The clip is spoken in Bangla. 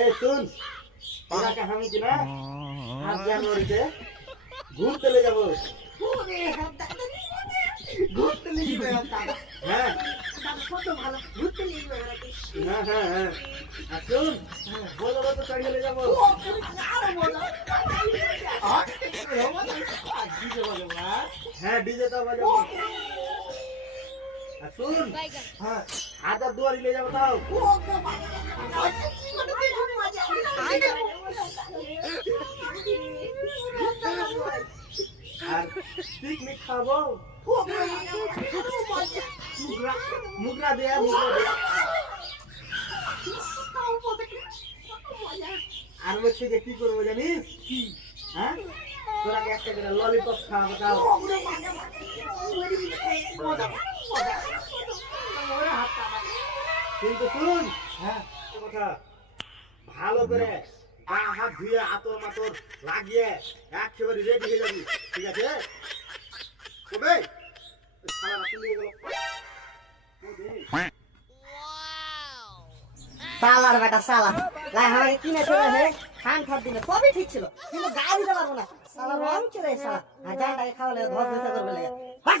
এই শুন, তোরাকে আমি কি না আজ জানুয়ারিতে ঘুরতে নিয়ে যাবো। ঘুরতে নিয়ে যাবে দাদা। হ্যাঁ দাদা কত ভালো, ঘুরতে নিয়ে যাবে নাকি? হ্যাঁ হ্যাঁ হ্যাঁ। আর শুন, বলো তো চালিয়ে নিয়ে যাবো। ও, আরো মজা। আর কিছু হবো না। আর দিতে পারবো না। হ্যাঁ ডিজে তো বাজাবো। আর শুন, হ্যাঁ। হাজার দুয়ারি নিয়ে যাবো তাও। ও, বাবা। মানে দেখুন মজা। আর পিকনিক খাবো। ও, মজা। মুগরা দেয়া মুগরা দেয়া। আর ওর থেকে কি করবো জানিস? কি? হ্যাঁ? তোরাকে একটা করে ললিপপ খাওয়াবো তাও। কিন্তু শুন, হ্যাঁ। একটা কথা, ভালো করে গা হাত ধুয়ে আতর মাতর লাগিয়ে একেবারে রেডি হয়ে যাবি, ঠিক আছে? কবে সারা চলে গেল। সালার বেটা সালা লাই আমাকে কিনে চলে হে খান খাট দিলে সবই ঠিক ছিল কিন্তু গাড়ি দিতে পারবো না সালা রং চলে সালা আর জানটাকে খাওয়ালে ধর ধরে করবে লাগে বাস